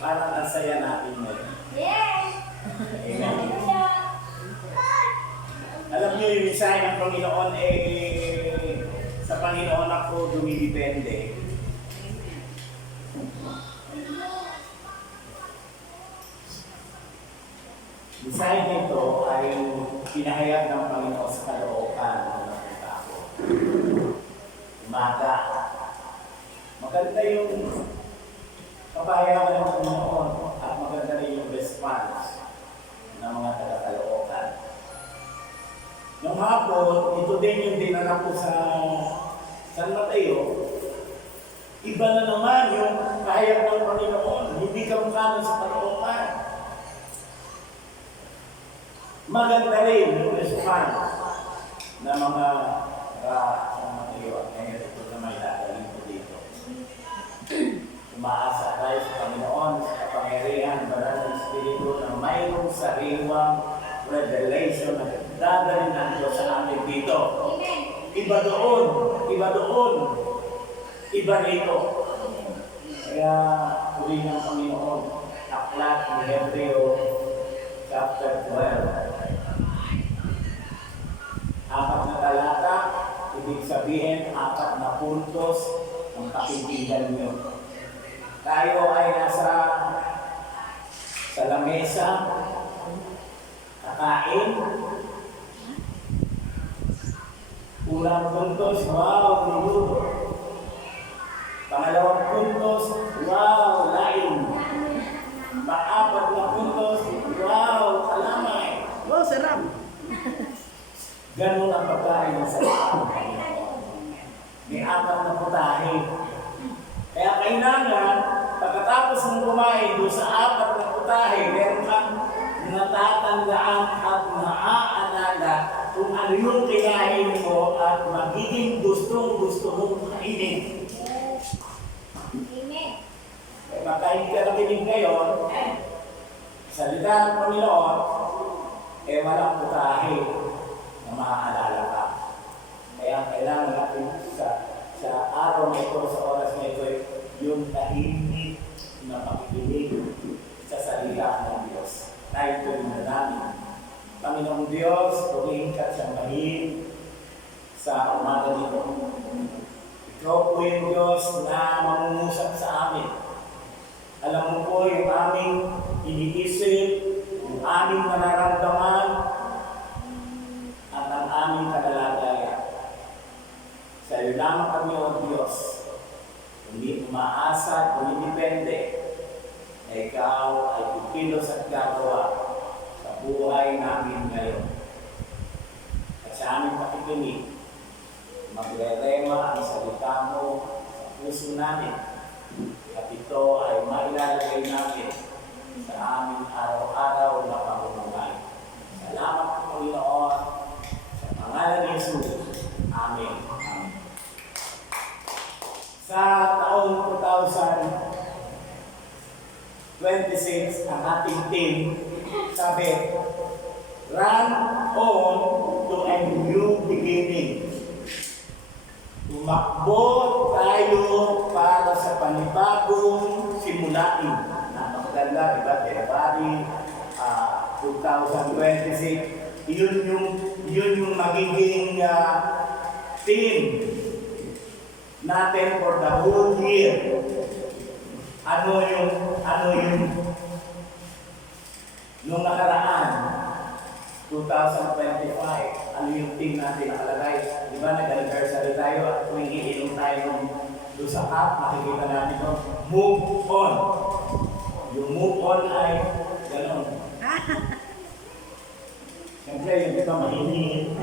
Parang ang saya natin ngayon. Yes! Amen. Alam niyo yung mensahe ng Panginoon, sa Panginoon ako dumidepende. Mensahe nito ay pinahayag ng Panginoon sa Caloocan ng nakita ko. Umaga. Maganda yung kapahayagan ng Panginoon at maganda rin yung response ng mga taga-Caloocan. Nung hapon, ito din yung dinala ko sa San Mateo. Iba na naman yung pahayag ng Panginoon. Hindi ka mukha sa Caloocan. Maganda rin yung response ng mga San Mateo. Ngayon ito na may dadaling ko dito. Umaasa tayo sa Panginoon, sa kapangyarihan, banal ng Espiritu na mayroong sariwang revelation na dadalhin ng Diyos sa amin dito. Iba doon, iba doon, iba rito. Kaya uli ng Panginoon, aklat ni Hebreo chapter 12. Apat na talata, ibig sabihin, apat na puntos ang pakinggan nyo. Tayo ay nasa lamesa, kakain. Unang puntos, wow, niluto. Pangalawang puntos, wow, laing. Pang-apat na puntos, wow, kalamay. Wow, sarap! Ganun ang pagkain ng salita ng Panginoon. May apat na putahe. Kaya kailangan, pagkatapos ng kumain doon sa apat na putahe, meron kang natatandaan at naaalala kung ano yung kinain mo at magiging gustong-gusto mong kainin. Amen. Kaya makain ka nakinig ngayon, salita ng Panginoon, walang putahe na maaalala ka. Kaya kailangan natin sa araw na ito, sa oras na ito, yung tahimik na pakikinig sa salita ng Diyos. Tayo tuloy na namin. Panginoong Diyos, purihin ka sa mahil sa umaga nito. Ikaw po yung Diyos na mangungusap sa amin. Alam mo po yung aming iniisip, yung aming nararamdaman, at ang aming kalalagayan. Sa iyo lamang kami, O Diyos, hindi umaasa at umidepende na ikaw ay kikilos at gagawa sa buhay namin ngayon. At sa aming pakikinig, magre-rema ang salita mo sa puso namin. At ito ay mailalagay namin sa aming araw-araw na pamumuhay. Salamat po, Panginoon, sa pangalan ni Jesus. Amen. Sa taong 2026, ang ating team, sabi, run on to a new beginning. Tumakbo tayo para sa panibagong simulain. Napakaganda, diba? February 2026. Yun yung magiging team natin for the whole year. Ano yung nung nakaraan 2025, ano yung team natin nakalagay? Di ba nag-anniversary tayo at tuwing iinom tayo doon sa app, makikita natin ito, move on. Yung move on ay gano'n. Siyempre, yung di ba mahihingi?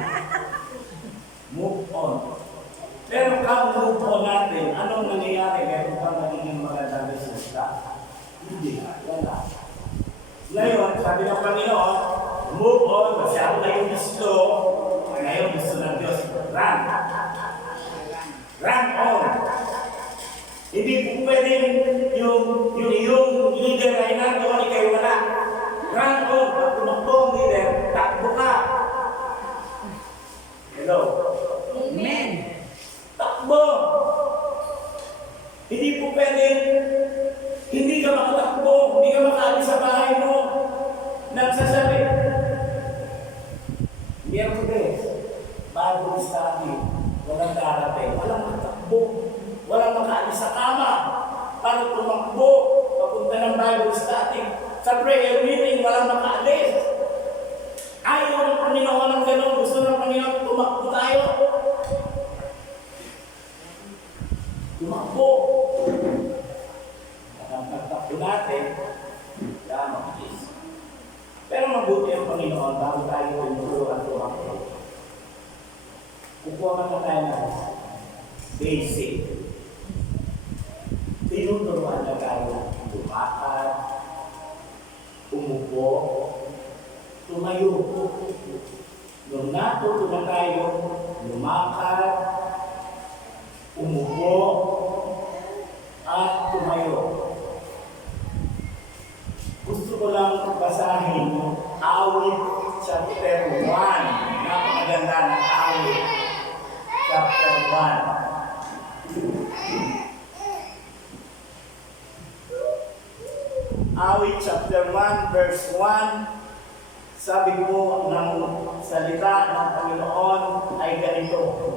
Move on. Pero kung move on natin, anong nangyayari? Meron kang magiging magandang resulta? Hindi. Wala. Ngayon, sabi ng Panginoon, move on, masyado kayong gusto. Ngayon gusto ng Diyos, run. Run on. Hindi po pwede yung leader ay nandoon, kayo wala. Run on. Pag tumakbo ang leader, takbo ka. Hello? Amen. Takbo! Hindi po pwede, hindi ka makatakbo, hindi ka makaalis sa bahay mo. Nagsasabi, Miyerkules, Bible study, walang darating, walang makatakbo, walang makaalis sa kama, para tumakbo, papunta ng Bible study. Sa prayer meeting, walang makaalis. Ayaw ng Panginoon ng gano'n, gusto ng Panginoon, tumakbo tayo. Tumakbo. At ang pagtakbo natin, kaya mabilis. Pero mabuti ang Panginoon bago tayo tinuturuan tumakbo. Kukuha na tayo ng basic. Tinuturuan na tayo lumakad, umupo, tumayo. Nung natuto na tayo lumakad, umupo, at tumayo. Gusto ko lang basahin yung Awit chapter 1. Napakaganda ng Awit chapter 1. Awit chapter 1 verse 1. Sabi po ng salita ng Panginoon ay ganito.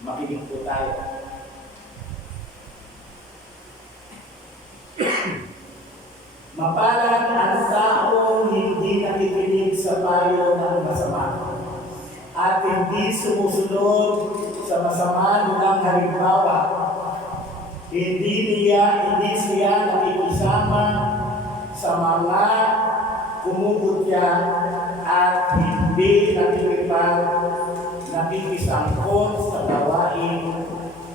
Makinig po tayo. Mapalad ang taong hindi nakikinig sa payo ng masama at hindi sumusunod sa masama nilang halimbawa. Hindi siya nakikisama sa mga kumukutya at hindi nakikisangkot sa gawain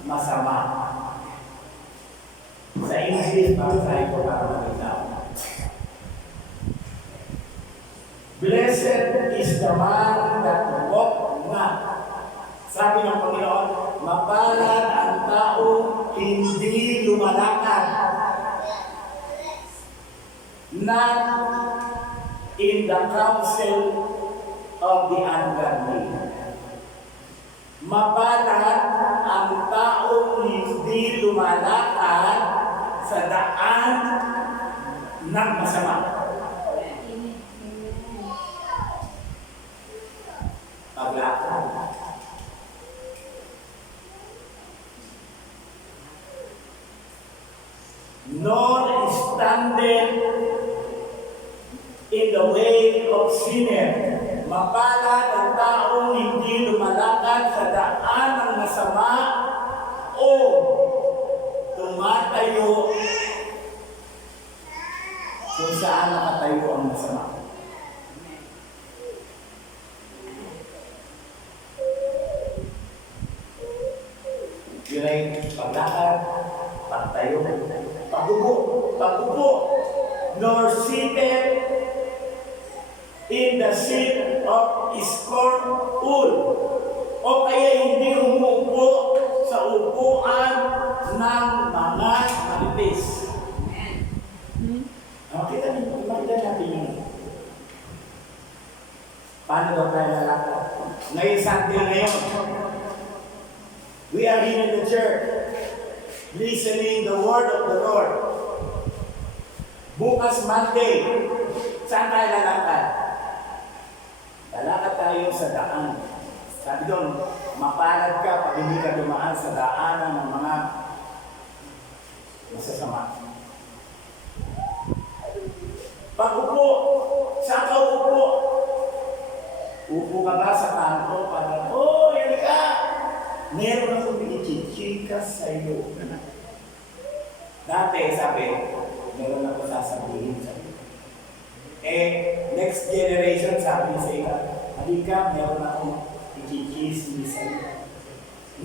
masama. Sa English, basahin ko para malinaw. Blessed is the man that walk not. Sabi ng Panginoon, mapalad ang taong hindi lumalakad. Not in the counsel of the ungodly. Mapalad ang taong hindi lumalakad sa daan ng masama. Paglakad. Nor standeth in the way of sinner. Mapalad ang taong hindi lumalakad sa daan ng masama o tumatayo kung saan nakatayo ang masama. Yun ay paglakad, pagtayo, pag-upo, nor seated in the seat of scornful, o kaya hindi umupo sa upuan ng mga manipis. Makita natin yun. Paano ba tayo lalakad? Ngayon, Sunday ngayon, we are here in the church, listening the word of the Lord. Bukas Monday, saan tayo lalakad? Lalakad tayo sa daan. Sabi doon, mapalad ka pag hindi ka dumaan sa daanan ng mga masasama. Pag-upo, saan ka upo? Upo ka ba sa kanto? Parang, yan ka! Meron akong pinichichikas sa iyo. Dati, sabi, meron ako sasabihin sa iyo. Next generation, sabi sa iyo, halika, meron akong pinichichismis sa iyo.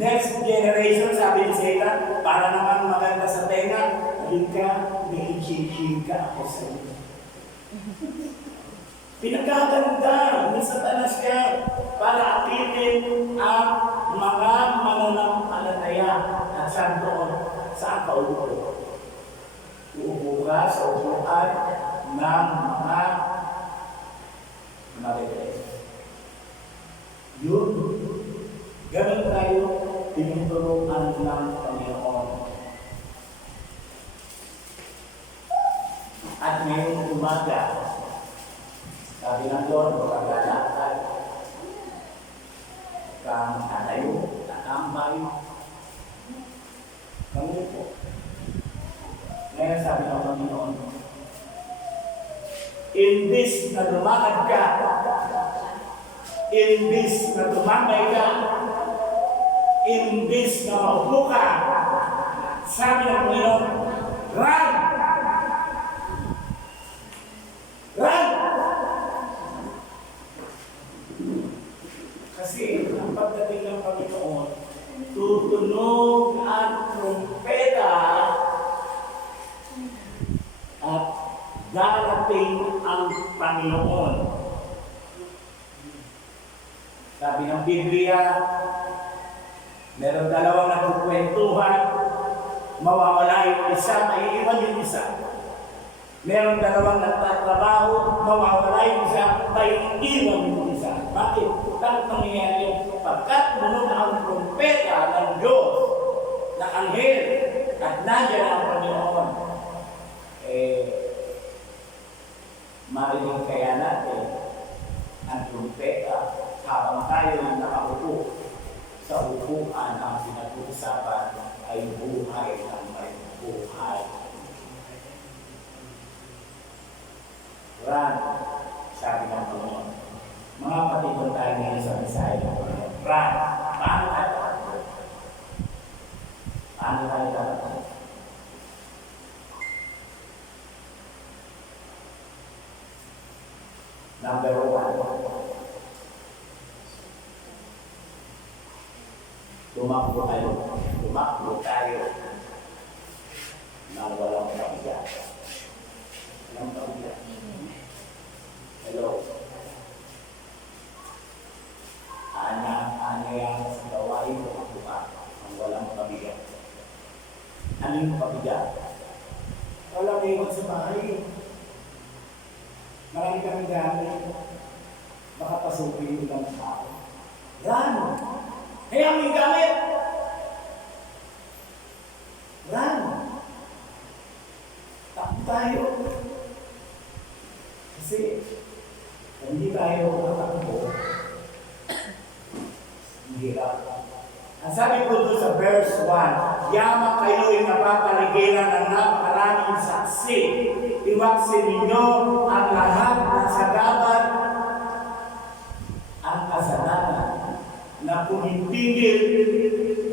Next generation, sabi sa iyo, para naman maganda sa tenga, halika, may ichichika ako sa iyo. Pinagkaganda ni Satanas yan para apitin ang mga mananampalataya at saan doon, saan ka uupo? Uupo ka sa upuan ng mga marites. Yun. Ganun tayo tinuturuan ng Panginoon. At ngayong umaga, sabi ng Lord, magkagalakad, kang tatayo, tatambay, kami po. Ngayon sabi ng Panginoon, imbis na lumakad ka, imbis na tumambay ka, imbis na maupo ka, sabi ng Panginoon, run! Run! Kasi ang pagdating ng Panginoon, tutunog ang trumpeta at darating ang Panginoon. Sabi ng Biblia, meron dalawang nagkukwentuhan, mawawala yung isa, maiiwan yung isa. Meron dalawang nagtatrabaho, mawawala yung isa, maiiwan yung isa. Bakit? Bakit nangyayari yung pagkat tunog ang trumpeta ng Diyos, ng anghel, at nandiyan ang Panginoon? Marinig kaya natin ang trumpeta habang tayo nakaupo sa upuan ang pinag-uusapan ay buhay ng may buhay. Run, sabi ng Panginoon. Mga patitong tayo ngayon sa mensahe ng Panginoon. Run, paano tayo tatakbo? Paano tayo tatakbo? Number 1, tumakbo tayo nang walang pabigat. Walang pabigat. Hello. Anyayang sa gawain tumakbo ka nang walang pabigat. Ano yung pabigat? Walang iwan sa bahay. Marami kami gamit. Baka pasukin yung ng tao. Run! Kaya may gamit! Run! Takbo tayo. Kasi kung hindi tayo makatakbo, hirap. Ang sabi ko doon sa verse 1, yaman kayo'y napapaligiran ng napakaraming saksi. Iwaksin ninyo ang lahat ng sagabal, ang kasalanan na pumipigil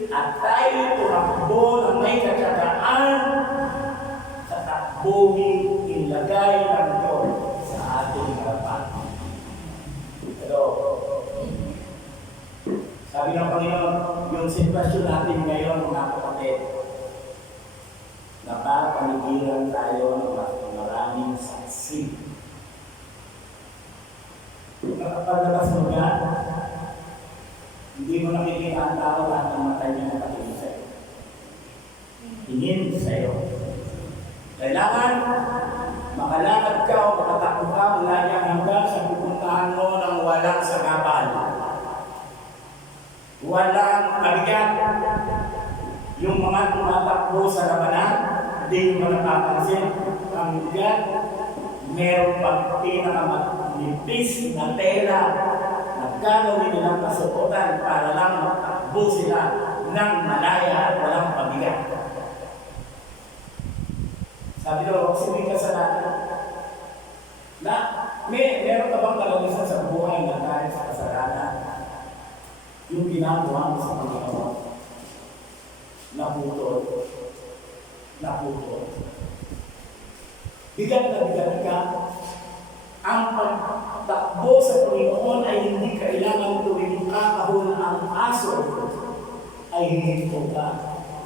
at tayo tumakbo ng may katsagaan sa takbong ilagay ng Diyos sa ating harapan. Pero, sabi ng Panginoon, yung sitwasyon natin ngayon, mga kapatid, napapaligiran tayo ng maraming saksi. Nakapaglakas mo yan, hindi mo nakikita ang tao lahat ng matay niya nakatingin sa'yo. Tingin sa'yo. Kailangan makalakad ka o makatakbo ka mula niya hanggang sa pupuntahan mo ng walang sagabal. Walang kabigat. Yung mga tumatakbo sa labanan, hindi mo napapansin. Ang bigat, meron pang pinakamanipis na tela na gagawin nilang kasuotan para lang matakbo sila ng malaya at walang pabigat. Sabi daw, huwag ka sa natin. Meron ka bang kalamisan sa buhay na dahil sa kasalanan? Yung ginagawa mo sa Panginoon, naputol. Bigat na bigat ka. Ang pagtakbo sa Panginoon ay hindi kailangan tuwing kakahon ang aso ay hihinto ka.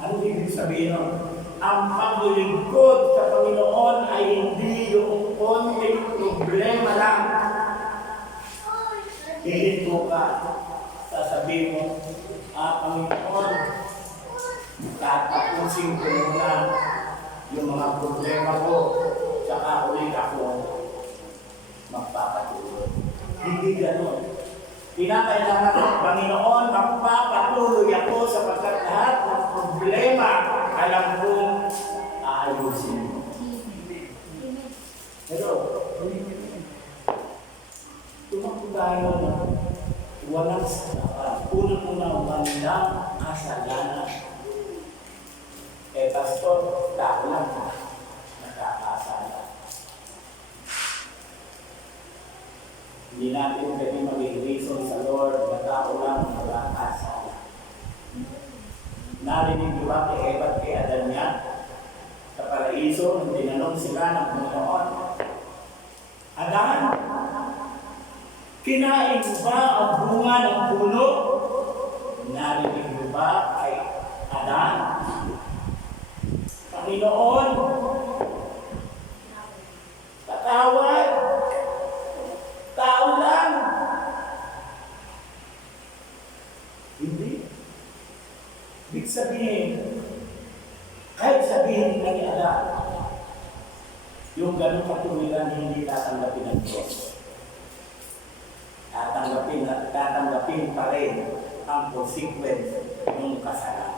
Ano ibig sabihin nun? Ang paglilingkod sa Panginoon ay hindi yung konting problema lang. Hihinto ka. Sasabihin mo, Panginoon, tatapusin ko muna yung mga problema ko, tsaka ulit ako magpapatuloy. Hindi gano'n. Kinakailangan ng Panginoon, magpapatuloy ako sapagkat lahat ng problema alam kong aayusin mo. Pero, tumakbo tayo na walang salapan. Unang-una, walang kasalanan. Pastor, tao lang nakakasala. Hindi natin pwede mag-reason sa Lord na tao lang nakakasala. Narinig niyo ba kay Eva at kay Adan niya? Sa paraiso, nung tinanong sila ng Panginoon, Adan, kinain mo ba ang bunga ng puno? Narinig niyo ba kay Adan? Panginoon, patawad, tao lang. Hindi. Ibig sabihin, kahit sabihin na ni Adan, yung ganun katuwiran hindi tatanggapin ng Diyos. Tatanggapin pa rin ang consequence ng kasalanan.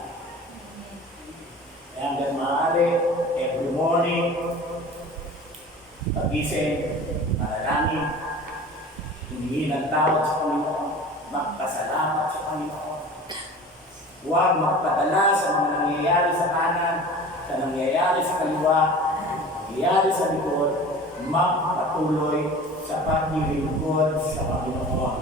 Kaya hanggang maaari, every morning, pagising, manalangin, humingi ng tawad sa Panginoon, magpasalamat sa Panginoon. Huwag magpadala sa mga nangyayari sa kanan, sa nangyayari sa kaliwa, nangyayari sa likod, magpatuloy sa paglilingkod sa Panginoon.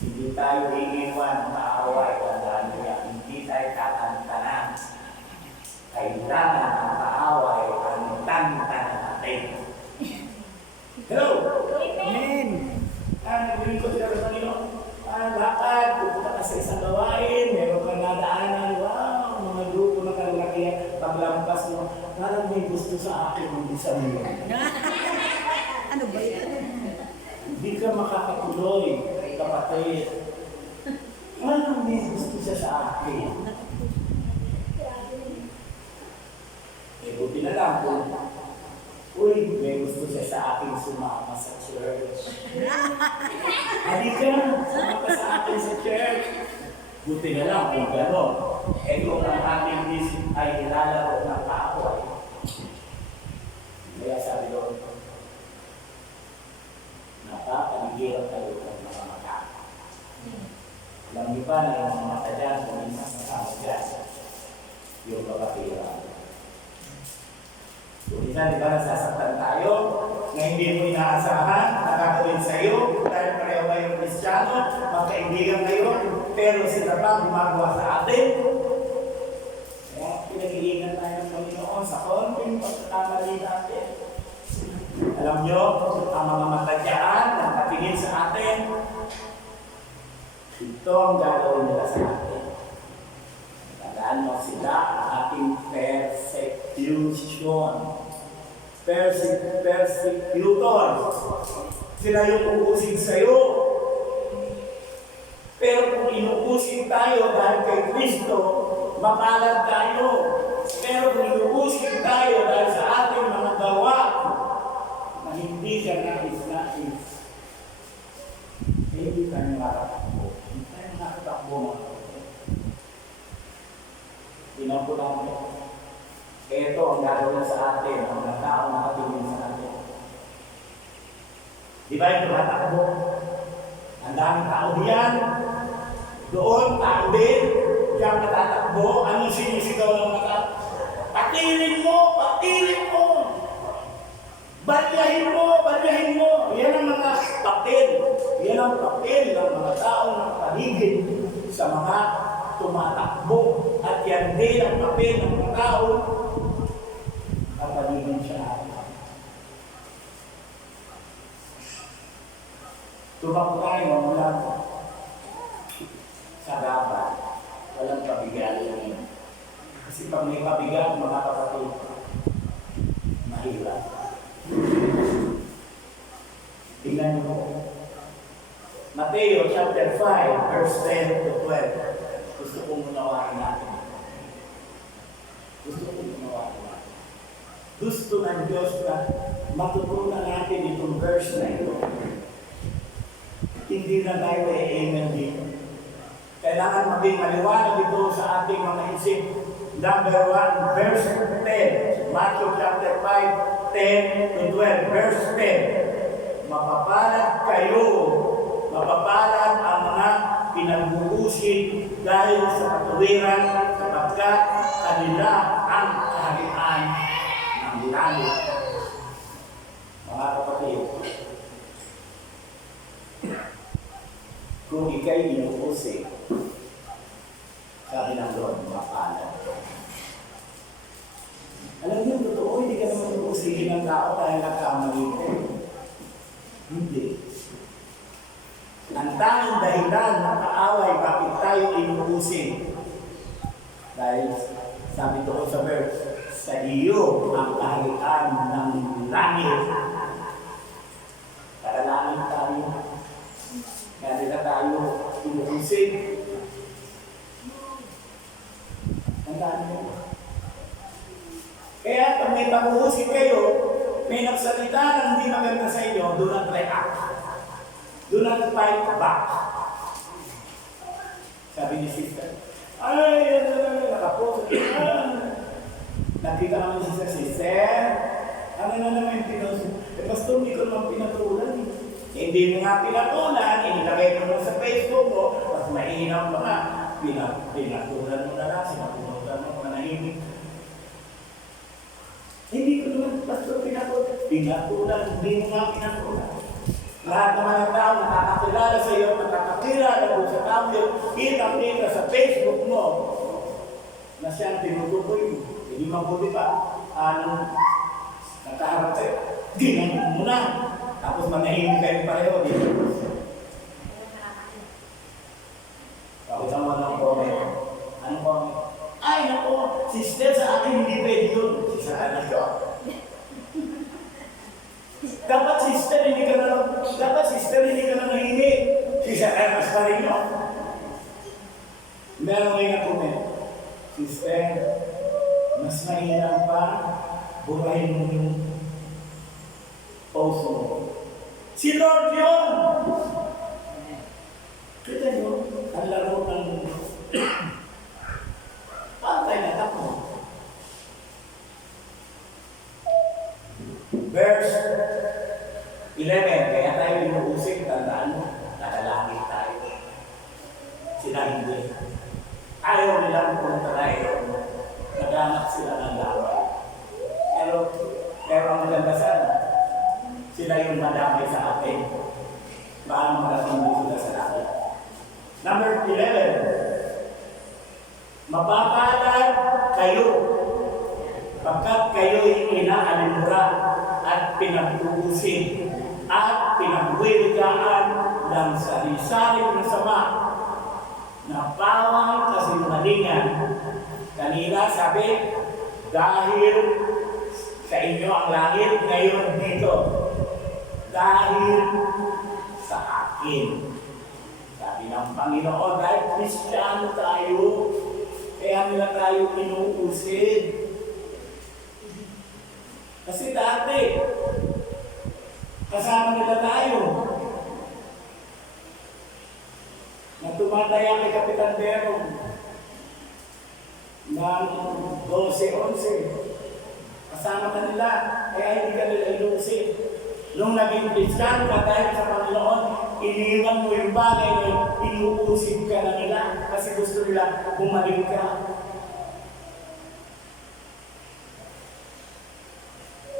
Hindi tayo iiwan maaway ang dahil hindi tayo tatantanan. Kailangan ang kaaway ang tantanan natin. Hello! Amen! Naglilingkod sila sa Panginoon. Lakad, pupunta ka sa isang gawain, meron kang nadaanan, wow, mga grupo na kalalakihan, paglampas mo, parang may gusto sa akin, hindi sa iyo. Ano ba yan? Hindi ka makakatuloy, kapatid. Parang may gusto siya sa akin. Buti na lang kung, uy, may gusto siya sa akin sumama sa church. Halika, sumama sa akin sa church. Buti na lang kung gano'n. Kung ang ating isip ay nilalaro ng kaaway. Kaya sabi doon, nakapanigiran tayo ng mga mata. Alam niyo ba na yung mga mata dyan, kung minsan kasama dyan, yung kapatira. Kung minsan, di ba, nasasaktan tayo, na hindi mo inaasahan, nakakawin sa iyo, dahil pareho kayong Kristiyano, magkaibigan kayo, pero sila pa gumagawa sa atin. Kaya pinag-iingan tayo ng Panginoon sa konting pagkakamali natin. Alam nyo, ang mga matadyaan na nakatingin sa atin, ito ang gagawin nila sa atin. Tandaan mo sila ang ating persecution. Persecutor. Sila yung uusig sa'yo. Pero kung inuusig tayo dahil kay Kristo, mapalad tayo. Pero kung inuusig tayo dahil sa ating mga gawa, na hindi siya nais-nais, hindi tayo makatakbo. Hindi tayo makatakbo mga kapatid. Tingnan ko lang ito. Ito ang gagawin sa atin, ang mga tao nakatingin sa atin. Di ba yung tumatakbo? Ang daming tao diyan. Doon, tao din. Diyan natatakbo. Anong sinisigaw ng mata? Patilin mo! Patilin mo! Balyahin mo! Balyahin mo! Yan ang mga papel. Yan ang papel ng mga taong nakapaligid sa mga tumatakbo. At yan din ang papel ng mga tao kapaligid siya. Tumakbo tayo mula sa dapat. Walang pabigat. Kasi pag may pabigat, mga kapatid, mahirap. Tingnan niyo po. Mateo chapter 5, verse 10 to 12. Gusto kong unawain natin. Gusto kong unawain natin. Gusto ng Diyos na matutunan natin itong verse na ito. hindi na tayo e-amen dito. Kailangan maging maliwanag ito sa ating mga isip. Number 1, verse 10. Matthew chapter 5, 10 to 12. Verse 10. Mapapalad kayo, mapapalad ang mga pinagbubusin dahil sa katuwiran sapagkat kanila ang kaharian ng langit. Mga kapatid, kung ika'y inuusig, sabi ng Lord, mapalad. Alam niyo, totoo, hindi ka naman inuusigin ng tao dahil nagkamali ko. Hindi. Ang tanging dahilan ng kaaway, bakit tayo inuusig? Dahil, sabi doon sa verse, sa iyo ang kaharian ng langit. Para langit tayo. Kaya nila tayo inuusig. Ang dami mo. Kaya pag may pag-uusig kayo, may nagsalita na hindi maganda sa inyo, do not react. Do not fight back. Sabi ni sister, ay, nakapost. Nakita kami siya, sister, ano na naman yung pinuso? Pastor, hindi ko naman pinatulan. Hindi mo nga pinatulan, inilagay mo lang sa Facebook mo, mas mainam pa nga. Pinatulan mo na lang, sinapunutan mo, manahimik. Hindi ko naman, Pastor, pinatulan. Pinatulan, hindi mo nga pinatulan. Lahat naman ng tao nakakakilala sa iyo, nakakakilala doon sa tao yun, kita sa Facebook mo na siya ang tinutukoy mo. Hindi mabuti pa, nakaharap sa'yo, ginanong mo na. Tapos manahimik kayo pareho dito. Pakita mo ng comment. Anong comment? Ay, naku, sister, sa akin hindi pwede yun. Sa akin yun. Dapat sister, hindi ka na nahimik. Sa akin pa rin yun. Meron ngayon na comment. Sister, mas mahirap pa, burahin mo yung post mo. Si Lord yun! Kita nyo, ang laro ng mundo. Pantay na tako. Verse 11, kaya tayo inuusig, tandaan mo, nakalangit tayo. Sila hindi. Ayaw nilang pumunta tayo. Naghanap sila ng lamay. Pero ang maganda sana, sila yung madamay sa atin. Paano marating mo sila sa atin? Number 11. Mapapalad kayo pagkat kayo'y inaalimura at pinagtubusin at pinagwiligaan ng sari-saring na sama na pawang kasinungalingan. Kanina sabi, dahil sa inyo ang langit ngayon dito. Dahil sa akin. Sabi ng Panginoon, dahil Kristiyano tayo, kaya nila tayo inuusig. Kasi dati, kasama nila tayo. Na tumataya kay Kapitan Berong ng 12-11. Kasama ka nila, kaya hindi ka nila inuusig. Nung naging Kristiyano ka dahil sa Panginoon, iniwan mo yung bagay na inuusig ka na nila kasi gusto nila bumalik ka.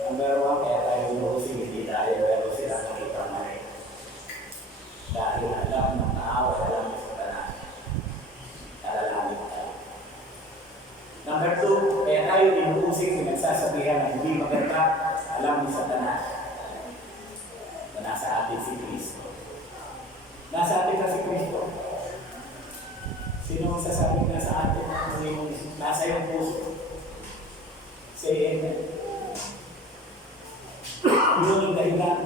Number 1, kaya tayo inuusig, hindi tayo, pero sila nakita na rin. Dahil alam ng naawa, alam ng Satanas. Nalalangit tayo. Number 2, kaya tayo inuusig, nagsasabihan na hindi maganda, alam ni Satanas. Na nasa atin si Kristo. Nasa atin na si Kristo. Sino ang sasabing nasa atin? Nasa iyong puso. Say amen. Yun yung dahilan.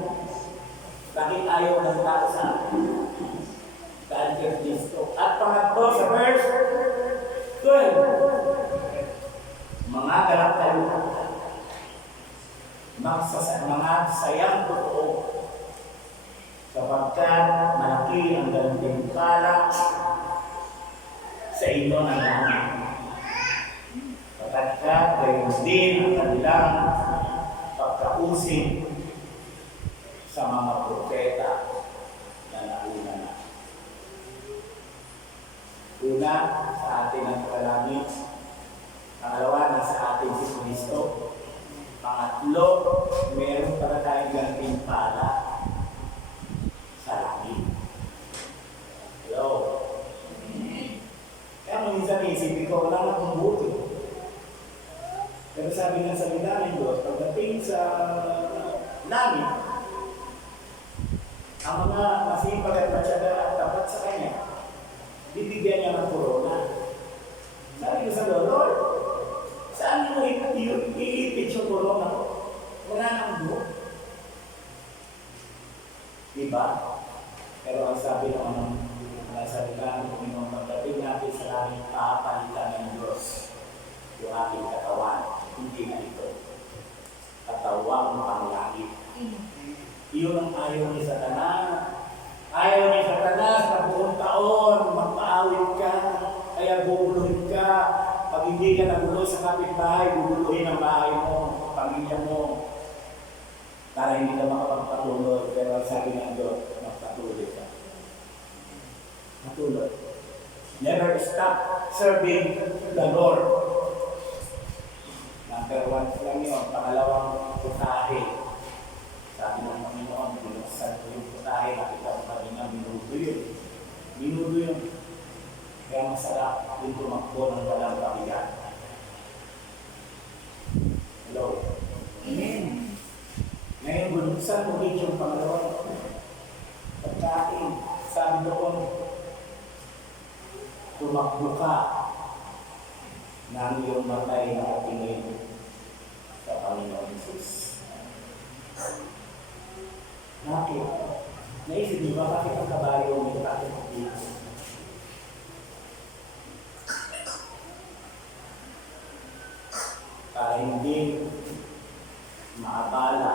Bakit ayaw ng tao sa atin? Dahil kay Kristo. At pangatlo sa verse 12. Mga galak-galuhan. Mga sayang totoo. Sapagkat malaki malaki ang gantimpala sa inyo ng langit. Sapagkat gayon din ang kanilang pagkausig sa mga propeta na nauna na. Una, sa atin ang kalamit. Pangalawa, nasa atin si Kristo. Pangatlo, meron para tayong gantimpala sa langit. Hello? Kaya minsan isipin ko, wala na akong buti. Pero sabi ng salita ng Diyos, pagdating sa langit, ang mga masipag at matyaga at tapat sa Kanya, bibigyan niya ng korona. Sabi ko sa Lord, saan mo iipit yung korona ko? Wala nang buo. Diba? Pero ang sabi ng salita ng Panginoon, pagdating natin sa langit, papalitan ng Diyos yung ating katawan. Hindi na ito. Katawang panglangit. Iyon ang ayaw ni Satanas. Ayaw ni Satanas na buong taon, magpaawit ka, kaya guguluhin ka. Pag hindi ka nagulo sa kapitbahay, guguluhin ang bahay mo, pamilya mo, para hindi ka makapagpatuloy. Pero sabi ng Diyos, magpatuloy ka. Patuloy. Never stop serving the Lord. Number 1 lang yun. Pangalawang putahe. Sabi ng Panginoon, binuksan ko yung putahe, nakita ko kanina, minudo yun. Minudo yun. Kaya masarap yung tumakbo ng walang pabigat. Hello? Amen. Ngayon, binuksan mo din yung pangalawang pagkain. Sabi doon, tumakbo ka ng iyong matay na katingin sa Panginoon Jesus. Bakit? Naisip niyo ba bakit ang kabayo may bakit dito? Para hindi maabala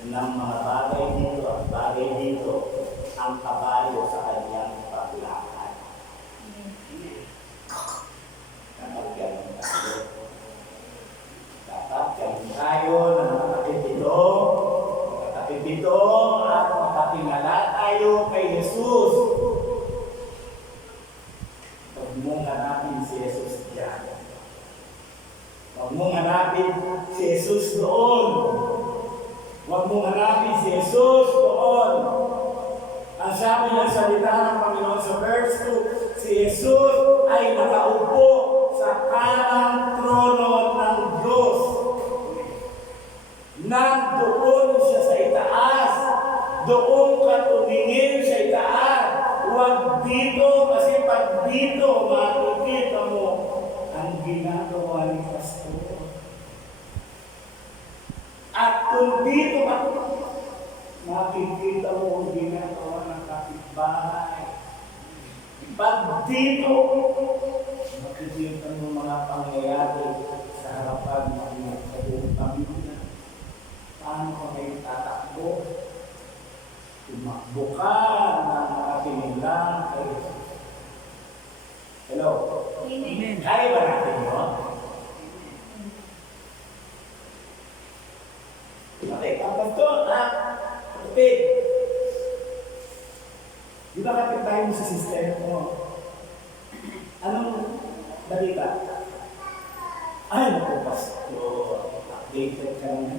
ng mga bagay dito at bagay dito ang kabayo sa kanyang paglakad. Dapat ganun tayo. Dapat ganun tayo na nakakapit dito at makatingala tayo kay Jesus. Huwag mong hanapin si Jesus dyan. Huwag mong hanapin si Jesus doon. Huwag mong hanapin si Jesus doon. Ang sabi ng salita ng Panginoon sa verse 2, si Jesus ay nakaupo sa kanang trono ng Diyos. Nandoon siya sa itaas. Doon ka tumingin sa itaas. Huwag dito, kasi pag dito, makikita mo ang ginagawa ni Pastor. At kung dito ka, makikita mo ang ginagawa ng kapitbahay. Pag dito, makikita mo mga pangyayari sa harapan ng iyong pamilya. Paano ka may tatakbo? Tumakbo ka ng nakatinilang kay Jesus. Hello? Amen. Kaya ba natin yun? Okay, ang pastor, kapatid. Di ba kapit tayo mo sa sister mo? Anong balita? Ay, naku, pastor. Updated ka na.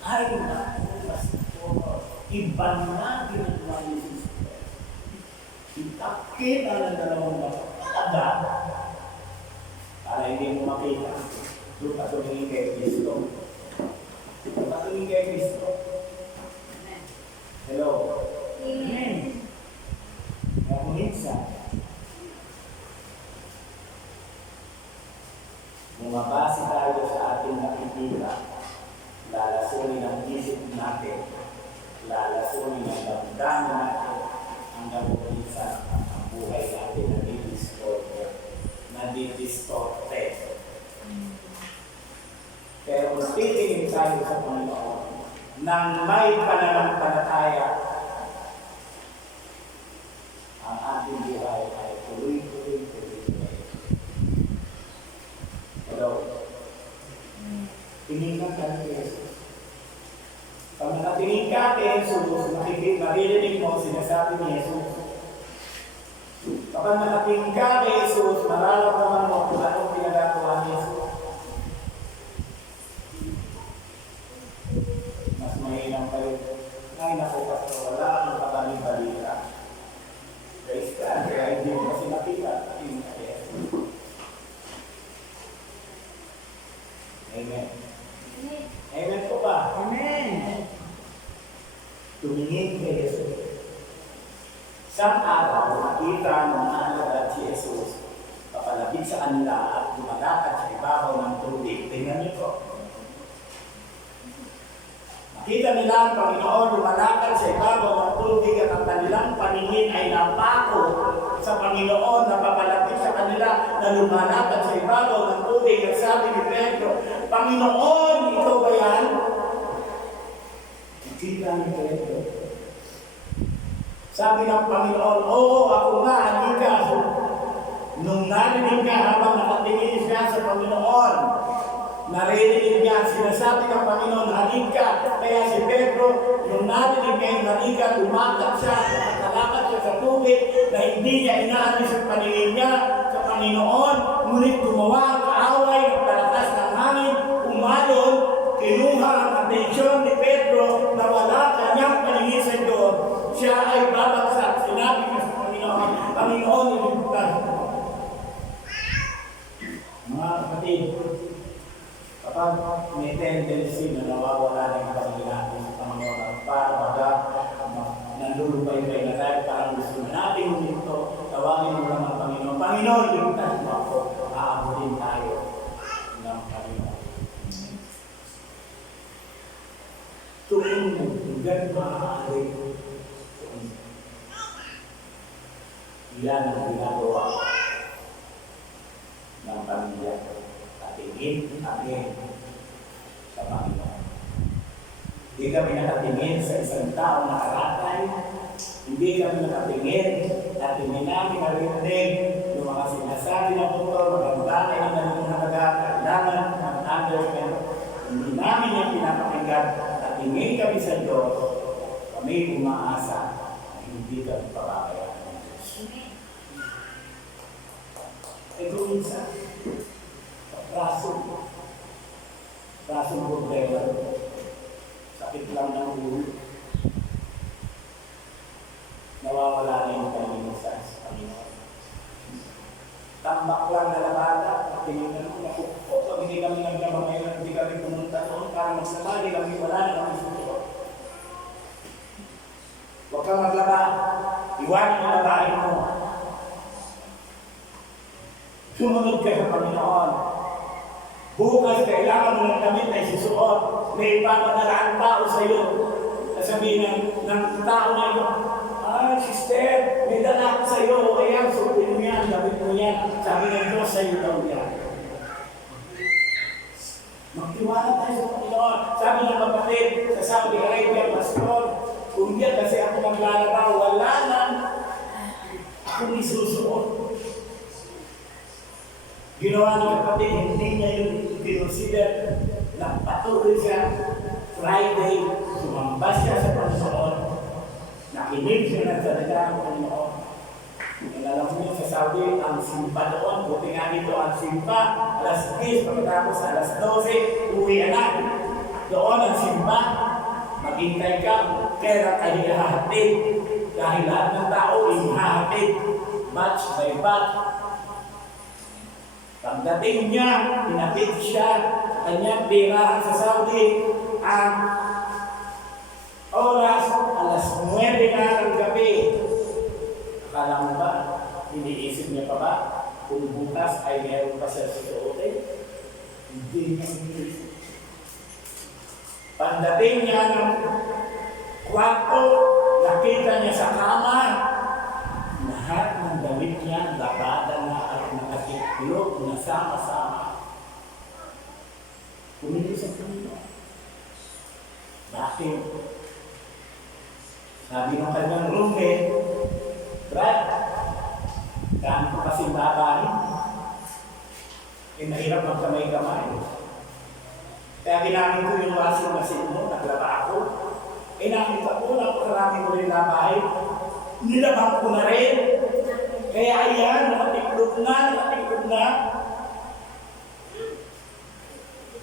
Ay, naku, pastor. Iba na ginagawa ni sister. Itakita ng dalawang talaga. Para hindi mo makita. Doon ka tumingin kay Kristo. Doon ka tumingin kay Kristo. Hello? Amen. Kaya kung minsan, bumabase tayo sa ating nakikita, lalasunin ang isip natin, lalasunin ang damdamin natin, hanggang minsan ang buhay natin nadidistorted. Pero kung titingin tayo sa Panginoon, nang may pananampalataya, naririnig mo, sinasabi ni Jesus. Kapag nakatingin ka kay Jesus, mararamdaman mo kung anong pinagagawa ni Jesus. Mas mahirap pa rin. Ay, naku, pastor, wala akong kabaling-balita. Praise God, kaya hindi mo kasi nakita. Amen. Amen po ba? Amen. Tumingin kay Jesus. Isang araw, nakita ng mga alagad si Jesus, papalapit sa kanila at lumalakad sa ibabaw ng tubig. Tingnan niyo po. Nakita nila ang Panginoon lumalakad sa ibabaw ng tubig at ang kanilang paningin ay napako sa Panginoon na papalapit sa kanila na lumalakad sa ibabaw ng tubig. At sabi ni Pedro, Panginoon, ikaw ba yan? Nakita ni Pedro. Sabi ng Panginoon, oo, ako nga, halika. Nung narinig niya habang nakatingin siya sa Panginoon, narinig niya, sinasabi ng Panginoon, halika. Kaya si Pedro, nung narinig niya yung halika, tumatak siya, nakakalakad siya sa tubig, na hindi niya inaalis ang paningin niya sa Panginoon, ngunit gumawa ang kaaway ng palakas ng hangin, umalon, kinuha ang atensyon ni Pedro na wala kanyang paningin sa Diyos. Siya ay babagsak. Sinabi niya sa Panginoon, Panginoon, iligtas mo. Mga kapatid, kapag may tendency na nawawala ng paningin natin sa Panginoon, para nandulubay-bay na tayo, parang gusto na natin dito, tawagin mo lang ang Panginoon. Panginoon, iligtas mo ako. Aabutin tayo ng Panginoon. Tuwing hanggang maaari, yan ang ginagawa ng pamilya. Katingin kami sa Panginoon. Hindi kami nakatingin sa isang tao na karatay. Hindi kami nakatingin at hindi namin narinig yung mga sinasabi ng doktor, maganda kayo na nalunagaga, kailangan ng understand. Hindi namin yung pinapakinggan. Katingin kami sa Diyos. Kami umaasa na hindi kami pababayaan. Eh kung minsan, rasong problema, sakit lang ng ulo, nawawala na yung paningin sa Panginoon. Tambak lang na labada, tingin na pag hindi kami naglamang ngayon, hindi kami pumunta doon para magsamali kami, wala na kami susunod. Huwag kang maglaba, iwanan ang labahin mo. Sumunod ka sa Panginoon. Bukas, kailangan mo ng damit ay susuot. May ipapadala ang tao sa iyo. Sasabihin ng tao na ito, sister, may dala ko sa iyo. Ayan, suotin mo yan, damit mo yan. Sabi ng Diyos sa iyo daw yan. Magtiwala tayo sa Panginoon. Sabi ng kapatid sa Saudi Arabia, Pastor, kung yan kasi ako maglalaba, wala nang akong isusuot. Ginawa ng kapatid, hindi niya yung consider na patuloy siya. Friday, sumamba siya sa Panginoon. Nakinig siya ng salita ng Panginoon. Alam niyo sa Saudi, ang simpa doon, buti nga dito ang simpa, alas 10, pagkatapos alas 12, uwi na. Doon ang simpa, maghintay ka, kaya kayo ihahatid. Dahil lahat ng tao, ihahatid. Batch by batch. Pagdating niya, pinapit siya sa kanyang birahan sa Saudi. Ang oras, alas 9 na ng gabi. Akala mo ba, iniisip niya pa ba kung bukas ay meron pa siya susuotin? Hindi niya iniisip. Pagdating niya ng kwarto, nakita niya sa kama, lahat ng damit niya, labada na at nakatiklog na sama-sama. Pumili sa Panginoon. Bakit? Sabi ng kanyang roommate, Brad, daan ko kasing babahin. Mahirap magkamay-kamay. Kaya ginamit ko yung washing machine mo, naglaba ako. Nakita ko, napakarami aking uli na bahay, nilabang ko na rin. Kaya ayan, nakatiklop na.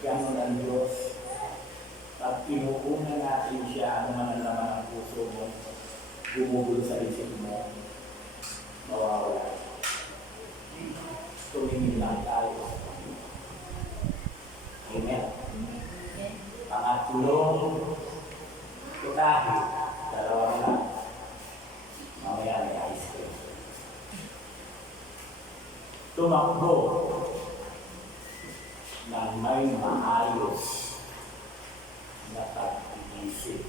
Ganun ang Diyos. Pag kinukunan natin siya, ano man ang laman ng puso mo, gumugol sa isip mo, mawawala. Tumingin lang tayo. Amen. Pangatlong tutahi, dalawa na. Mamaya may ice cream. Tumakbo ng may maayos na pag-iisip.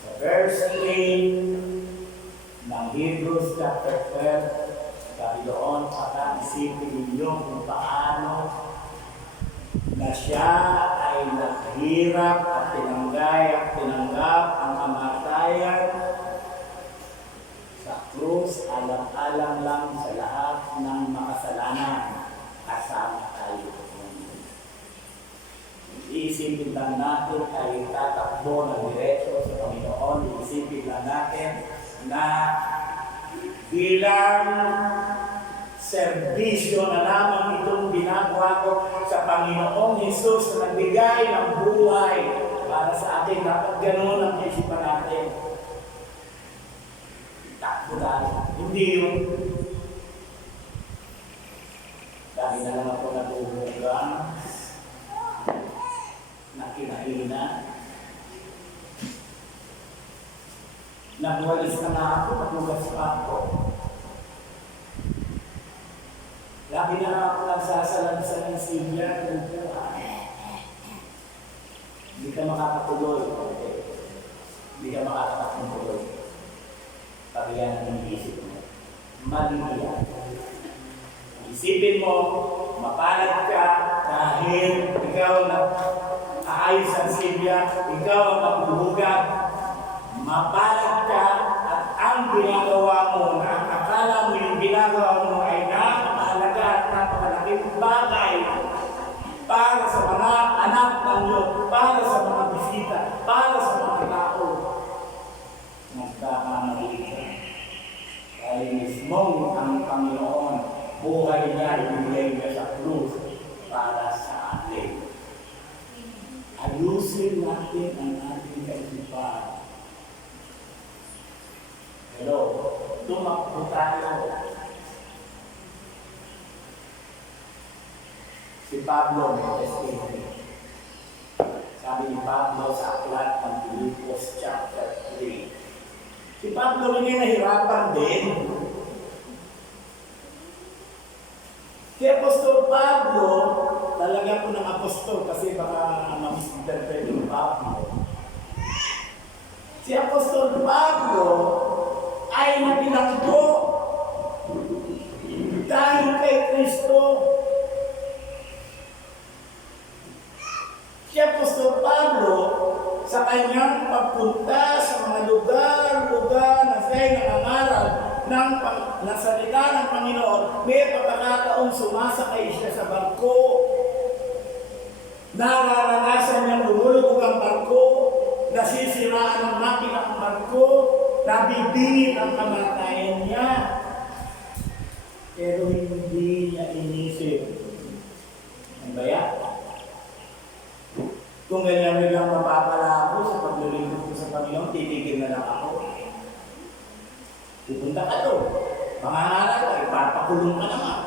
Sa verse 8 ng Hebrews chapter 12, sabi doon, pag-iisipin ninyo kung paano na siya ay naghirap at tinanggap ang kamatayan sa krus, alang-alang lang sa lahat ng makasalanan kasama tayo. Iisipin lang natin ay tatakbo ng diretso sa Panginoon. Iisipin lang natin na bilang serbisyo na lamang itong ginagawa ko sa Panginoong Hesus na nagbigay ng buhay para sa atin. Dapat ganoon ang isipan natin. Takbo tayo. Hindi yung dahil na lang ako natubugan na kinahina. Nagwalis na ako, maglugas pa ako. Lagi na lang ako nagsasalansan ng silya. Hindi ka makakatuloy. Okay. Hindi ka makakatuloy. Pag yan ang iniisip mo. Mali yan. Isipin mo, mapalad ka dahil ikaw na aayos ang silya, ikaw ang magbuhugat. Mapalad ka at ang ginagawa mo na akala mo yung ginagawa mo ay napakahalaga at napakalaking bagay para sa mga anak ng Diyos, para sa mga bisita, para sa mga tao. Magkakamali ka. Dahil mismo ang Panginoon, buhay niya ibigay niya sa krus para sa atin. Ayusin natin ang ating kaisipan. Hello, tumakbo tayo. Si Pablo may testimony. Sabi ni Pablo sa aklat ng Filipos chapter 3. Si Pablo rin nahirapan din. Si Apostol Pablo, talaga po ng apostol kasi baka ma-misinterpret yung Pablo. Si Apostol Pablo ay napilanggo dahil kay Kristo. Si Apostol Pablo, sa kanyang pagpunta sa mga lugar na siya'y nakangaral ng salita ng Panginoon, may pagkakataong sumasakay siya sa barko. Nararanasan niyang lumulubog ang barko, nasisiraan ang makina ang barko, nabibingit ang kamatayan niya. Pero hindi niya inisip. Ano ba yan? Kung ganyan nilang mapapala ako sa paglulingkod ko sa Panginoon, titigil na lang ako. Pupunta ka to. Mangangaral ka, ipapakulong ka naman.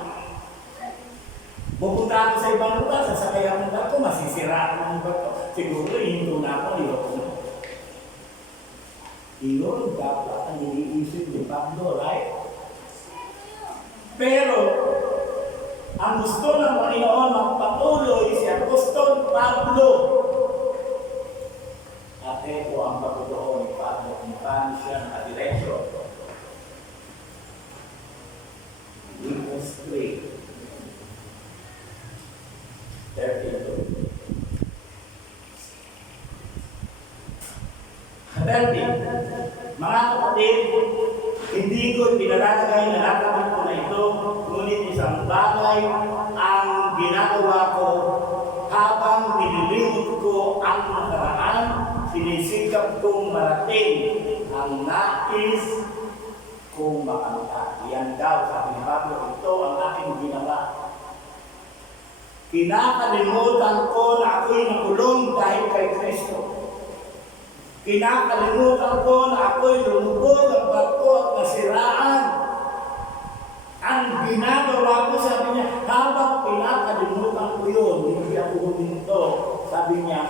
Pupunta ako sa ibang lugar, sasakay akong barko, masisiraan ang barko. Siguro, hinto na ako, ayoko na. Iyon, dapat ang iniisip ni Pablo, right? Pero, ang gusto ng Panginoon magpatuloy si Apostol Pablo. At ito ang pagtotoo ni Pablo kung paano siya nakadiretso. Hebrews 3, 32. 30. Mga kapatid, hindi ko pinalalagay na nakamit ko na ito, ngunit isang bagay ang ginagawa ko habang nililimot ko ang nakaraan, sinisikap kong marating ang nais kong makamta. Yan daw, sabi ni Pablo, ito ang aking ginawa. Kinakalimutan ko na ako'y nakulong dahil kay Kristo. Kinakalimutan ko na ako'y lumubog ang barko at nasiraan. Ang ginagawa ko, sabi niya, habang pinakalimutan ko yun, hindi ako huminto. Sabi niya,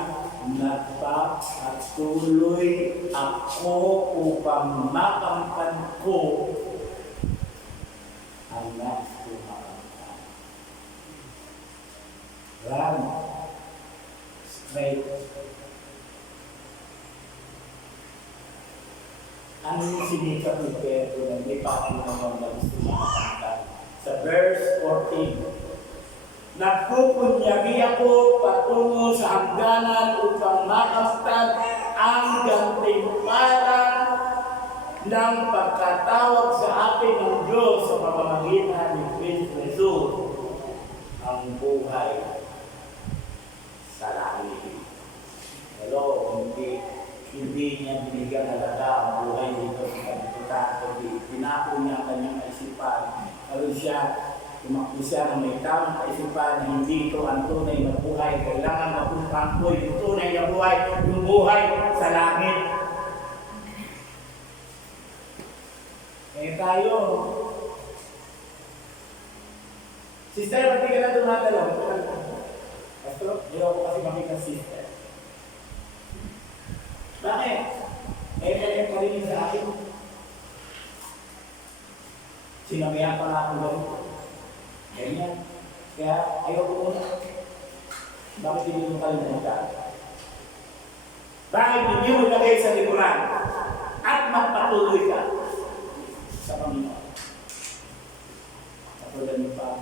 nagpapatuloy ako upang makamtan ko ang nais ko makamtan. Run straight. Ano yung sinikap ni Pedro na may pakinamang na gusto makamtan? Sa verse 14, nagpupunyagi ako patungo sa hangganan upang makamtan ang gantimpala ng pagkatawag sa akin ng Diyos sa pamamagitan ni Kristo Jesus, ang buhay sa langit. Hello, hindi niya binigyan halaga ang buhay dito sa kanitutan, kundi tinapon niya ang kanyang kaisipan. Karoon siya, tumakbo siya na may tamang kaisipan na hindi ito ang tunay na buhay. Kailangan mapuntahan ko yung tunay na buhay, yung buhay sa langit. Eh tayo, sister, pati ka na tumatalaw. Pastor, ayaw ko kasi makita sister. Bakit? Eh, kaya karinig sa akin. Sinabihan pa na ako ganito. Ganyan. Kaya ayaw ko muna. Bakit hindi mo kalimutan? Bakit hindi mo ilagay sa likuran? At magpatuloy ka sa Panginoon. Katulad niyo pa.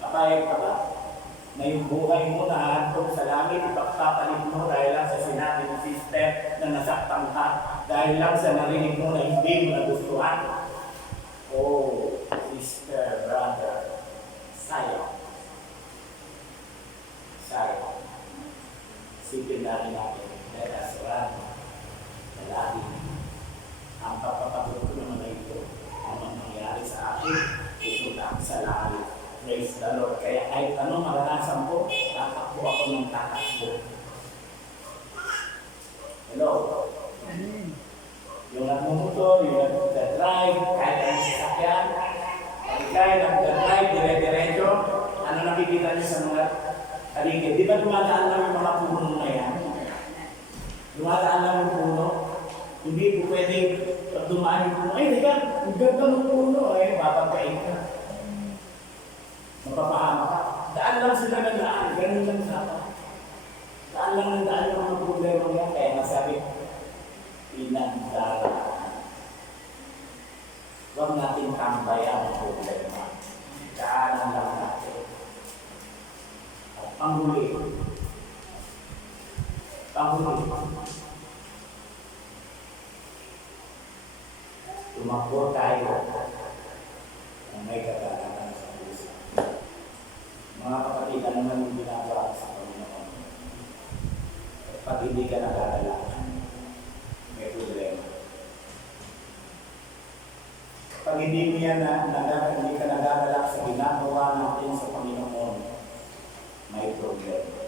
Papayag ka ba? Na yung buhay mo na hantong sa langit, ipagpapalit mo dahil lang sa sinabi ng sister na nasaktan ka, dahil lang sa narinig mo na hindi mo nagustuhan. Oh, sister, brother, sayang. Sayang. Sipin natin natin, let us run sa langit. Ang papapagod ko naman na ito, ang mangyayari sa akin, pupunta sa langit. Praise the Lord. Kaya kahit anong maranasan ko, tatakbo ako ng tatakbo. Hello? Yung nagmumotor, yung nagdadrive, kahit anong sasakyan, kahit nagdadrive, dire-diretso, ano nakikita niyo sa mga paligid? Di ba dumadaan lang yung mga puno na yan? Dumadaan lang yung puno? Hindi po pwedeng pag dumaan yung puno, ay, di ka, ang ganda ng puno, ay, babagkain ka. Mapapahama ka. Daan lang sila ng daan. Ganun lang sa akin. Daan lang ng daan yung mga problema niya. Kaya nasabi, pinagdaraan. Huwag natin tambayan ang problema. Daanan lang natin. At panghuli. Tumakbo tayo ang may kagagalan sa puso. Mga kapatid, ano naman yung ginagawa sa Panginoon? Pag hindi ka nagagalakan, may problema. Pag hindi mo yan hindi ka nagagalak sa ginagawa natin sa Panginoon, may problema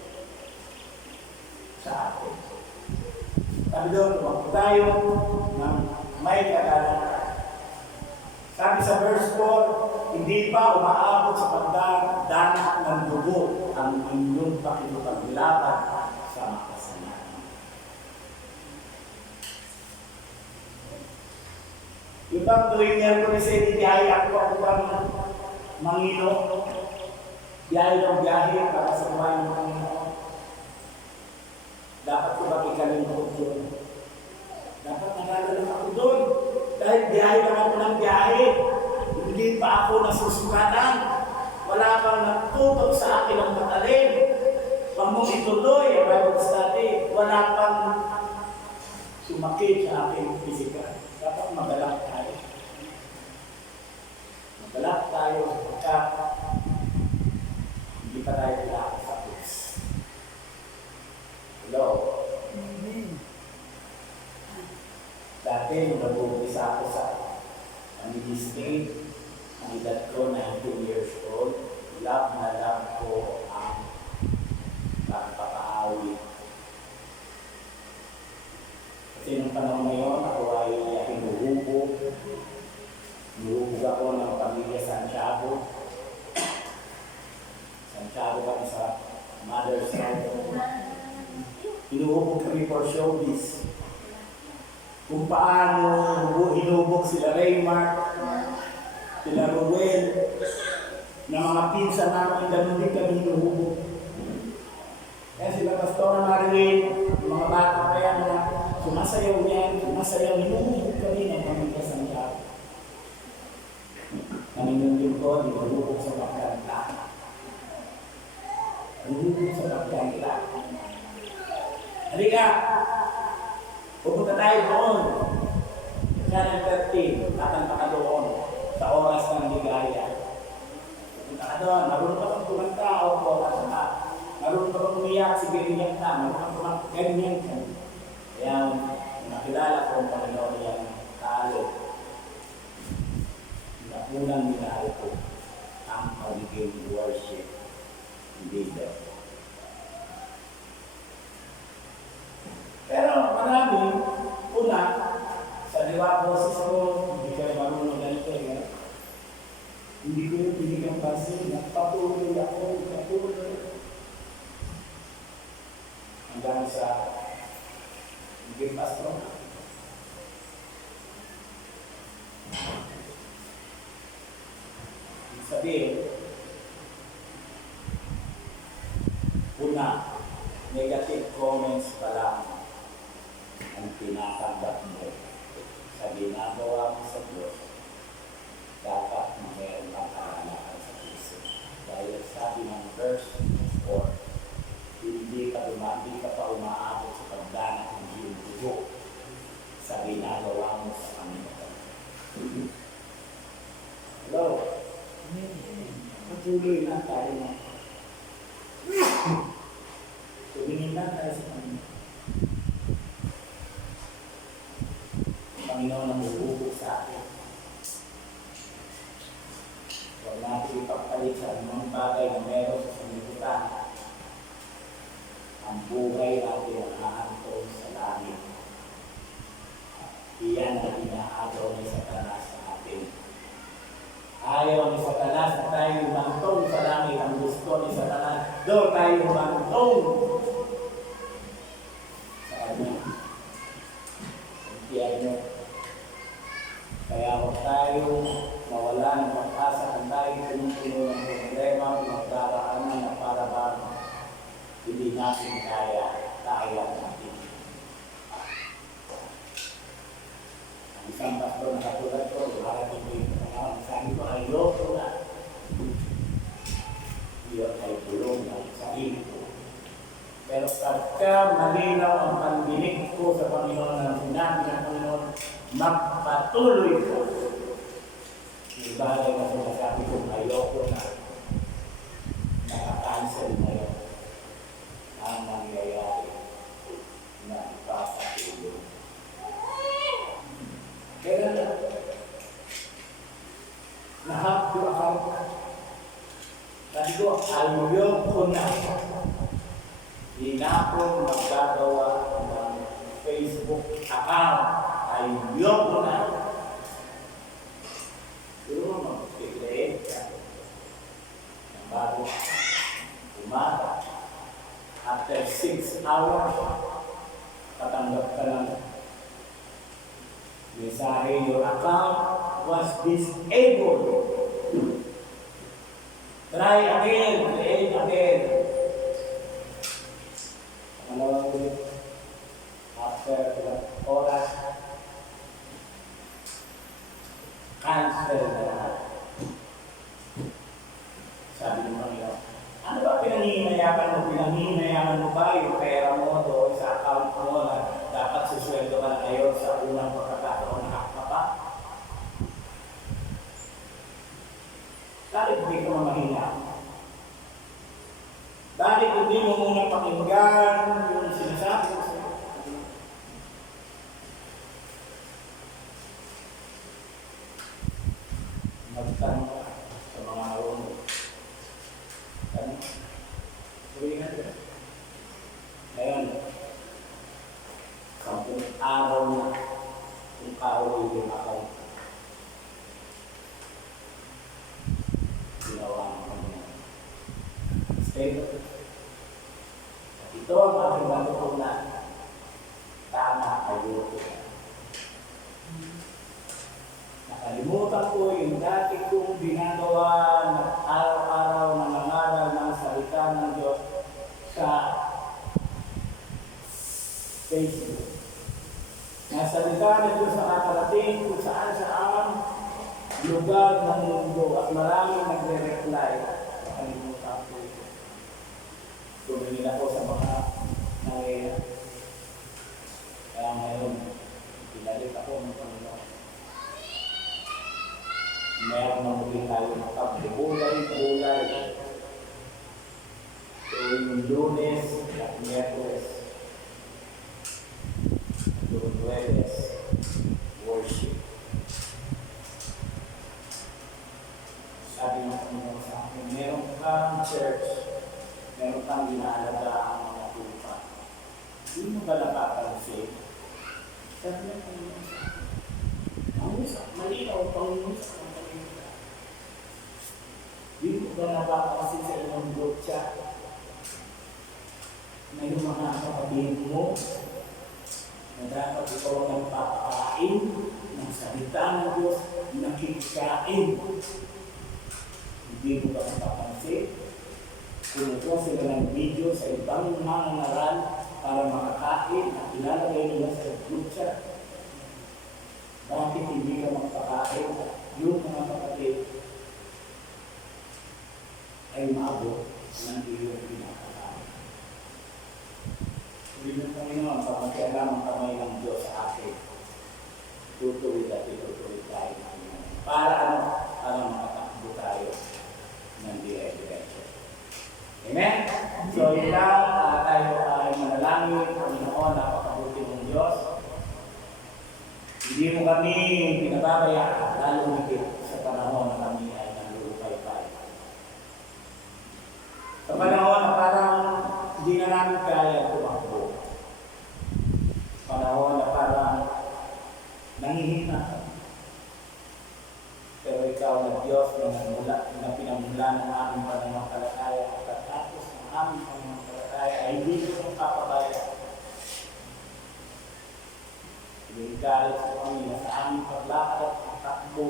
sa atin. Sabi doon, tumakbo tayo ng may kagalakan. Sabi sa verse 4, hindi pa umaabot sa pagdanak ng dugo ang inyong pakikipaglaban sa makasalanan. Yung bang tuwing Miyerkules ay biyahe ako bang mangino? Biyahe ng biyahe para sa buhay ng Panginoon. Dapat ko ba ikalimutan yun? Dapat nagagalang ako doon. Dahil biyahe lang ako ng biyahe, hindi pa ako nasusukatan. Wala pang nagtutok sa akin ng matalin. Pag mong ituloy, Bible study, wala pang sumakit sa aking physical. Dapat magalak tayo. Magalak tayo sapagkat hindi pa tayo kailangan sa Diyos. Hello? Dati, nung nag-uumpisa ako sa State, ang edad ko 19 years old, love na love ko ang pagpapaawi. Kasi nung panahon na yun, ako ay hinuhubog. Hinuhubog ako ng pamilya Santiago. Santiago kami sa mother's side. Hinuhubog kami for showbiz. Kung paano hinubog sila Raymart, sila Ruel, na mga pinsan namin, ganun din kami hinuhubog. Kaya sila Pastora Marilyn, yung mga bata kaya na sumasayaw niyan, hinuhubog kami ng pamilya Santiago. Naninundin ko, hinuhubog sa pagkanta. Hinuhubog sa pagkanta. Halika! Pupunta tayo doon. Channel 13, kakanta ka doon sa oras ng ligaya. Pupunta ka doon, marunong ka bang kumanta o oras ka. Marunong ka bang umiyak, sige iyak ka, marunong ka bang ganyan ka. Kaya nakilala ko ang Panginoon yung talo. Unang minahal ko ang pagiging worship leader. Pero marami, una, sa liwa boses ko, hindi kayo marunong ganito eh. Hindi ko yung binigyan pansin, nagpatuloy ako, patuloy. Hanggang sa naging pastor. Ibig sabihin, una, negative comments pa lang ang tinatanggap mo sa ginagawa mo sa Diyos, dapat mayroon kang karanasan sa puso. Dahil sabi ng verse 4, hindi ka pa umaabot sa pagdanak ng iyong dugo sa ginagawa mo sa Panginoon. Hello? Patuloy na tayo na. Tumingin na tayo sa Panginoon. Panginoon ang bububog sa akin. Huwag natin ipagpalit sa mga bagay na meron sa sanlibutan. Ang buhay natin ang ahantong sa langit. Iyan ang inaagaw ni Satanas sa atin. Ayaw ni Satanas na tayo humantong sa langit. Ang gusto ni Satanas, doon tayo humantong sa kanya. Kaya nyo, kaya huwag tayo mawala ng pag-asa kung tayo pinupuno ng problema, pinagdaraanan na para bang hindi natin kaya natin. Ang isang pastor na katulad ko, marating ko yung pangalan, sabi ko, ayoko na. Iyon ay tulong ng sarili ko. Pero pagka malinaw ang pandinig ko sa Panginoon ng sinabi ng Panginoon, magpatuloy ko. Yung bagay na sinasabi ko, ayoko na. Naka-cancel na yun. Ang nangyayari na ipapatuloy. Kaya na, nahapyo ako. Sabi ko, ayoko na. Hindi na ako magagawa ng Facebook account. Ayoko na. Pero mag-create ka ng bago umaga. After 6 hours, patanggap ka lang. Mensahe, your account was disabled. Try again, create again. Malawang ulit. After oras, cancel na lahat. Sabi ng Panginoon, ano ba pinanghihinayaan mo? Pinanghihinayaan mo ba yung pera mo doon sa account mo na dapat susweldo ka na ngayon sa unang pagkakataon na hakpa pa? Bakit hindi ka mamahina? Bakit hindi mo muna pakinggan yung sinasabi ko sa'yo? magtanong ka sa mga naunod. Tanong. Sabihin natin. Ngayon, 10 araw na kung kauwi ako. Ginawa mo kami. Stay. Ito ang aking matutunan. Tama kayo. Nakalimutan ko yung dati kong ginagawa na araw-araw na nangaral ng salita ng Diyos sa Facebook. Nasalita ng Diyos sa kakarating kung saan lugar ng mundo at maraming nagre-reply. Nakalimutan ko ito. Tumingin ako sa mga nangyayari. Kaya ngayon, pinalit ako ng Panginoon. Meron na muli tayo magpapulay-bulay. Tuwing Lunes at Miyerkules. Tuwing Huwebes, worship. Sabi ng Panginoon sa akin, meron kang church, meron kang inaalagaan mga tupa. Hindi mo ba napapansin? Sabi ng Panginoon sa akin, malinaw ang Panginoon sa akin. Hindi mo ba napapansin sa ilang group chat? May mga kapatid mo na dapat ikaw ang nagpapakain ng salita ng Diyos, nakikikain. Hindi mo ba napapansin? Kumukuha sila ng video sa ibang mga ngaral para makakain at ilalagay nila sa group chat. Bakit hindi ka magpakain? Yung mga kapatid ay maabot ng iyong pinakakain. Sabi ng Panginoon, pagkailan ang kamay ng Diyos sa akin, tutuwid at itutuwid tayo namin. Para ano? Para makatakbo tayo ng dire-diretso. Amen? So, yun lang, tayo ay manalangin, Panginoon, napakabuti ng Diyos. Hindi mo kami pinababayaan, lalo higit sa panahon na kami ay nalulupay-pay. Sa panahon na parang hindi na namin kaya tumakbo. Panahon na parang nangihina kami. Pero ikaw na Diyos na pinamula ng aming pananampalataya at pagkatapos ng aming pananampalataya ay hindi ko magpapabaya. Ibigay sa Panginoon sa aming paglakad at takbo.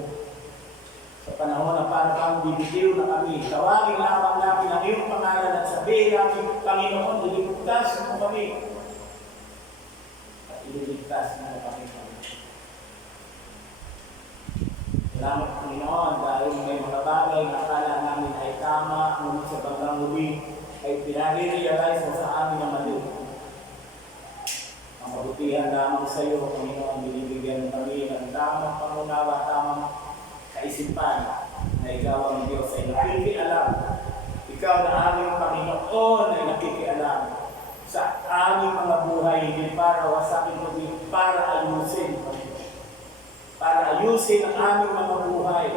Sa panahon na parang bibitiw na kami, tawagin lamang namin ang iyong pangalan at sabihin namin, Panginoon, iligtas mo kami. At iligtas mo kami. Salamat Panginoon dahil may mga bagay na akala namin ay tama, ngunit sa bandang huli ay pinare-realize mo sa amin na mali. Ang kabutihan lamang sa iyo, Panginoon, binibigyan kami ng tamang pangunawa, tamang kaisipan na ikaw ang Diyos ay nakikialam. Ikaw na aming Panginoon ay nakikialam sa aming mga buhay, hindi para wasakin mo, hindi para ayusin. Para ayusin ang aming mga buhay.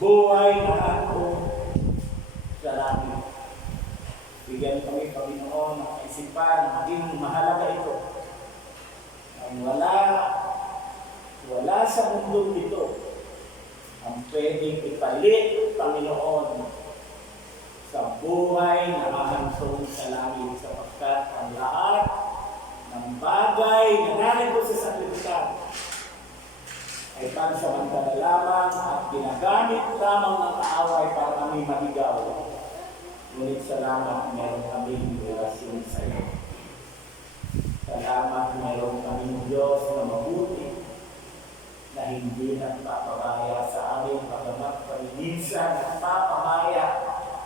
Buhay na ako sa langit. Bigyan kami, Panginoon, ng kaisipan na maging mahalaga ito. Ang wala sa mundong ito ang pwedeng ipalit, Panginoon, sa buhay na mahansong sa langit sapagkat ang lahat ng bagay na narito sa sanlibutan ay pansamantala lamang at ginagamit lamang ng kaaway para kami maligaw. Ngunit salamat, meron kaming relasyon sa iyo. Salamat, meron kaming Diyos na mabuti na hindi nagpapabaya sa amin, pagamat paminsan nagpapabaya,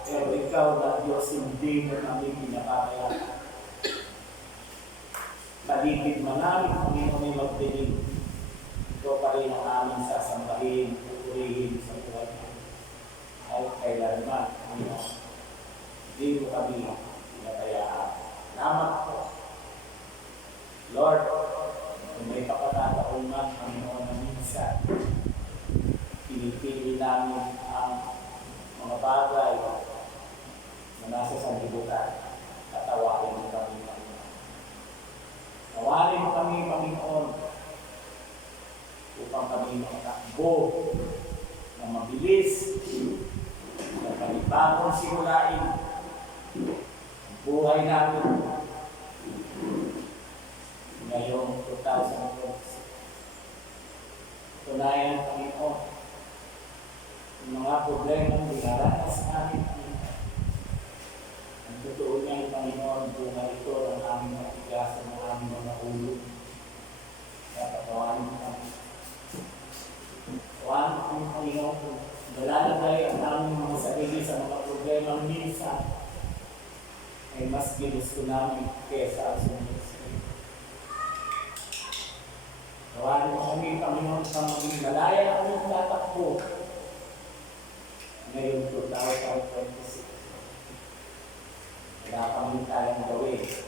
pero ikaw na Diyos hindi mo kami pinapabaya. Paligid man namin, Panginoon ay magdinig. Ito pa rin ang aming sasambahin, pupurihin sa buhay. Ay kailanman, Panginoon. Hindi mo kami pinapayaan. Salamat po. Lord, kung may pakatataon man, Panginoon, na minsan, simulain ang buhay namin ngayong 2026. Tunayan, Panginoon, yung mga problemang dinaranas namin. Ang totoo niya, Panginoon, bunga ito ang aming matigasan ng aming mga ulo. Kapatawanin kami. Tawanin kami, Panginoon, kung nalalagay ang aming mga sarili sa mga problemang minsan ay mas ginusto namin kesa sa Espiritu. Tawanin mo kami, Panginoon, sa maging malaya kami tatakbo ngayong 2026. Wala kami tayong gawin